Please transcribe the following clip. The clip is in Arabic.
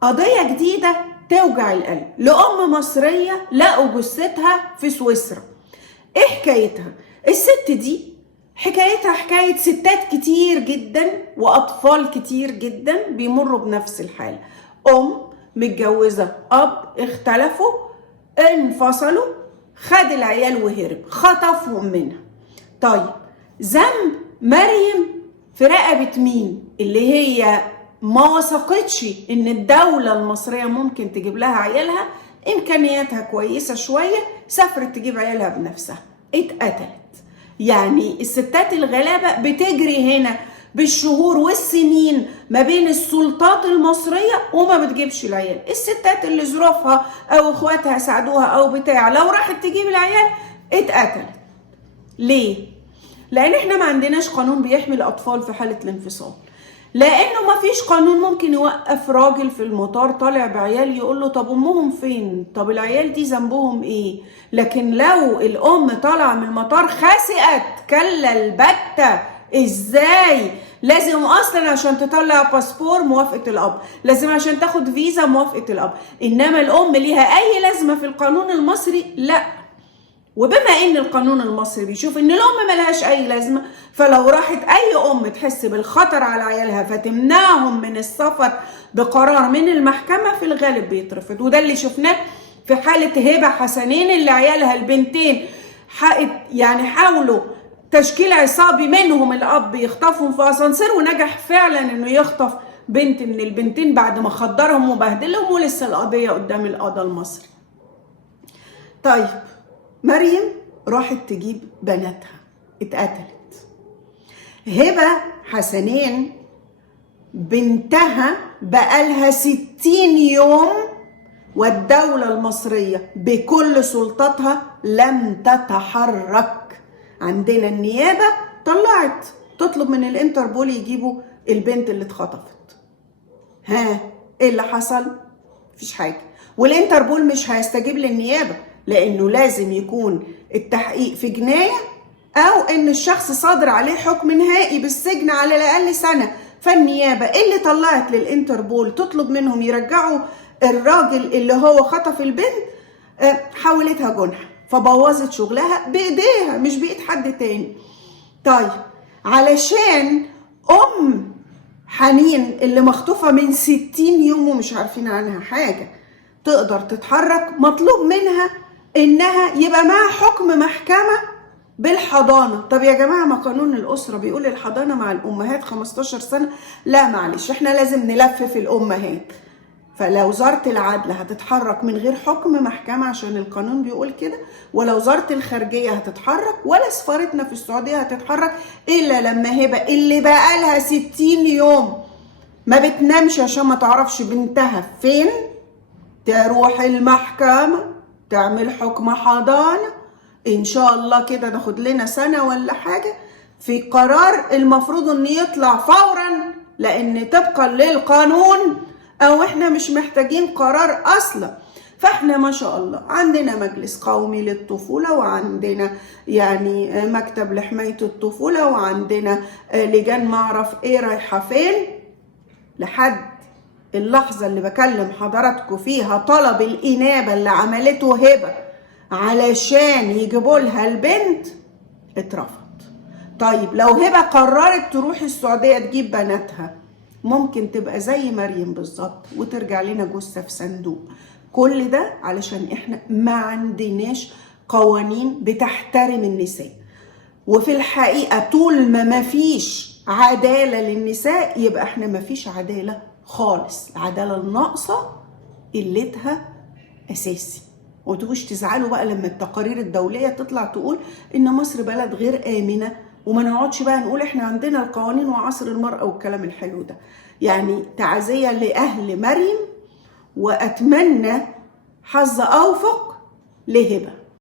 قضية جديدة توجع القلب لأم مصرية لقوا جثتها في سويسرا. ايه حكايتها؟ الست دي حكايتها حكاية ستات كتير جدا وأطفال كتير جدا بيمروا بنفس الحالة. متجوزة اختلفوا، انفصلوا، خد العيال وهرب، خطفهم منها. طيب ذنب مريم في رقبة مين؟ اللي هي ما وثقتش ان الدولة المصرية ممكن تجيب لها عيالها، امكانياتها كويسة شوية، سافرت تجيب عيالها بنفسها، اتقتلت. يعني الستات الغلابة بتجري هنا بالشهور والسنين ما بين السلطات المصرية وما بتجيبش العيال. الستات اللي ظروفها او اخواتها ساعدوها او بتاع، لو راحت تجيب العيال اتقتلت. ليه؟ لان احنا ما عندناش قانون بيحمي الاطفال في حالة الانفصال، لانه ما فيش قانون ممكن يوقف راجل في المطار طالع بعيال يقول له طب امهم فين؟ طب العيال دي ذنبهم ايه؟ لكن لو الام طالعه من المطار خسئت كلا البتة، ازاي؟ لازم اصلا عشان تطلع باسبور موافقه الاب، لازم عشان تاخد فيزا موافقه الاب، انما الام ليها اي لازمه في القانون المصري؟ لا. وبما ان القانون المصري بيشوف ان الام ملهاش اي لازمه، فلو راحت اي ام تحس بالخطر على عيالها فتمنعهم من السفر بقرار من المحكمه، في الغالب بيترفض. وده اللي شفناه في حاله هبه حسنين اللي عيالها البنتين يعني حاولوا تشكيل عصابي منهم الاب يخطفهم في اسانسير، ونجح فعلا انه يخطف بنت من البنتين بعد ما خدرهم وبهدلهم، ولسه القضيه قدام القضاء المصري. طيب مريم راحت تجيب بناتها، اتقتلت. هبة حسنين بنتها بقالها 60 يوم والدولة المصرية بكل سلطاتها لم تتحرك. عندنا النيابة طلعت تطلب من الانتربول يجيبوا البنت اللي اتخطفت. ها ايه اللي حصل؟ مفيش حاجة. والانتربول مش هيستجيب للنيابة، لانه لازم يكون التحقيق في جناية او ان الشخص صادر عليه حكم نهائي بالسجن على الاقل سنة. فالنيابة اللي طلعت للانتربول تطلب منهم يرجعوا الراجل اللي هو خطف البنت حولتها جنحة، فبوظت شغلها بايديها مش بايد حد تاني. طيب علشان حنين اللي مخطوفة من 60 يوم ومش عارفين عنها حاجة تقدر تتحرك، مطلوب منها انها يبقى معها حكم محكمة بالحضانة. طب يا جماعة ما قانون الأسرة بيقول الحضانة مع الأمهات 15 سنة. لا معلش، احنا لازم نلفف الأمهات. فلو وزارة العدل هتتحرك من غير حكم محكمة عشان القانون بيقول كده، ولا وزارة الخارجية هتتحرك، ولا سفارتنا في السعودية هتتحرك، إلا لما هبة اللي بقالها 60 يوم ما بتنامش عشان ما تعرفش بنتها فين تروح المحكمة تعمل حكم حضانة. ان شاء الله كده ناخد لنا سنة ولا حاجة في قرار المفروض ان يطلع فورا، لان طبقا للقانون او احنا مش محتاجين قرار اصلا. فاحنا ما شاء الله عندنا مجلس قومي للطفولة، وعندنا يعني مكتب لحماية الطفولة، وعندنا لجان معرف ايه رايحة فين. لحد اللحظة اللي بكلم حضراتكم فيها طلب الإنابة اللي عملته هبة علشان يجيبوا لها البنت اترفض. طيب لو هبة قررت تروح السعودية تجيب بناتها، ممكن تبقى زي مريم بالظبط وترجع لنا جثة في صندوق. كل ده علشان احنا ما عندناش قوانين بتحترم النساء. وفي الحقيقة طول ما فيش عدالة للنساء يبقى احنا ما فيش عدالة خالص. العدالة الناقصة قلتها أساسي. وتبقوش تزعلوا بقى لما التقارير الدولية تطلع تقول إن مصر بلد غير آمنة، وما نقعدش بقى نقول إحنا عندنا القوانين وعصر المرأة والكلام الحلو ده. يعني تعزية لأهل مريم، وأتمنى حظ أوفق لهبة.